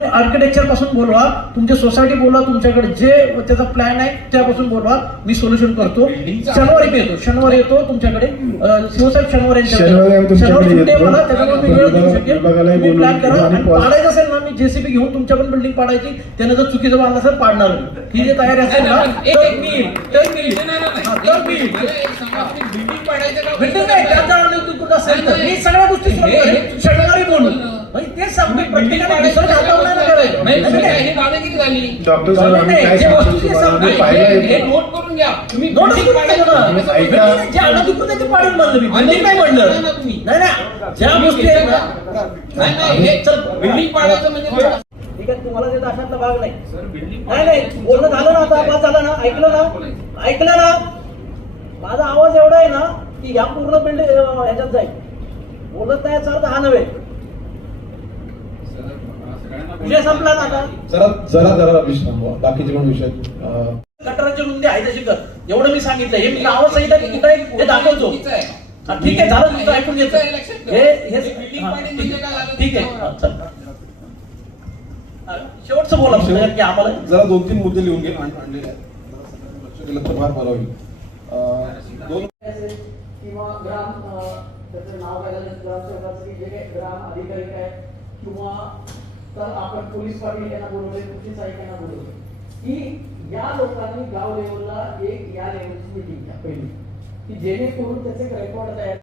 आर्किटेक्चरपासून बोलवा. तुमच्या सोसायटी बोलवा तुमच्याकडे जे त्याचा प्लॅन आहे त्यापासून बोलवा. मी सोल्युशन करतो. शनिवारी येतो. शनिवारी येतो तुमच्याकडे. शिवसाहेब शनिवारी त्याच्यामुळे प्लॅन करा. आणि पाडायचं असेल ना मी जेसीबी घेऊन तुमच्या पण बिल्डिंग पाडायची. त्यानं जर चुकीचं बांधलं असेल पाडणार. ही जे तयारी असेल ना. बिल्डिंग नाही त्याचा आणि तू कुठं असेल तर मी सगळ्या गोष्टी solve करेन. शनिवारी बोलू म्हणजे नाही. डॉक्टर साहेब आम्ही काय जे सांगतो वस्तू जे तुम्हाला आम्ही नोट करून घ्या. तुम्ही नोटीस बिल्डिंग करून टाका ना. पाडायचं. ऐका. बिल्डिंग जे अनाधिकृत आहे ते पाडून म्हणलं मी नाही नाही म्हणलं ना तुम्ही. नाही नाही. ज्या गोष्टी आहेत ना नाही नाही हे चल बिल्डिंग पाडायचं म्हणजे ठीक आहे तुम्हाला त्याचा अशातला भाग नाही. नाही नाही बोलणं झालं ना आता आवाज झाला ना. ऐकलं ना? ऐकलं ना? माझा आवाज एवढा आहे ना की ह्या पूर्ण बिल्डिंग ह्याच्यात जाईल. बोलत नाही याचा अर्थ हा नव्हे. विषय संपला आता? जरा जरा जरा व्हा. बाकीचे पण विषय अं, गटाराची रुंदी आहे तशी कर. एवढं मी सांगितलं. हे मी नावं की कुठे हे दाखवतो. हा, ठीक आहे. झालं तुमचं ऐकून घेतो. हे हे हा, ठीक. म्हणजे आहे. ठीक आहे. शेवटचं बोला म्हणजे की आम्हाला. जरा दोन तीन मुद्दे लिहून घे. आण- आणलेले आहेत लक्ष केलं तर फार बरं होईल दोन किंवा ग्राम त्याचं नाव काय ग्राम अधिकारी काय? किंवा तर आपण पोलीस पाटील यांना बोलवले कृषी साहेब यांना बोलवले की या लोकांनी गाव लेवलला एक या लेवलची मिटिंग घ्या पहिली की जेणेकरून त्याचे रेकॉर्ड तयार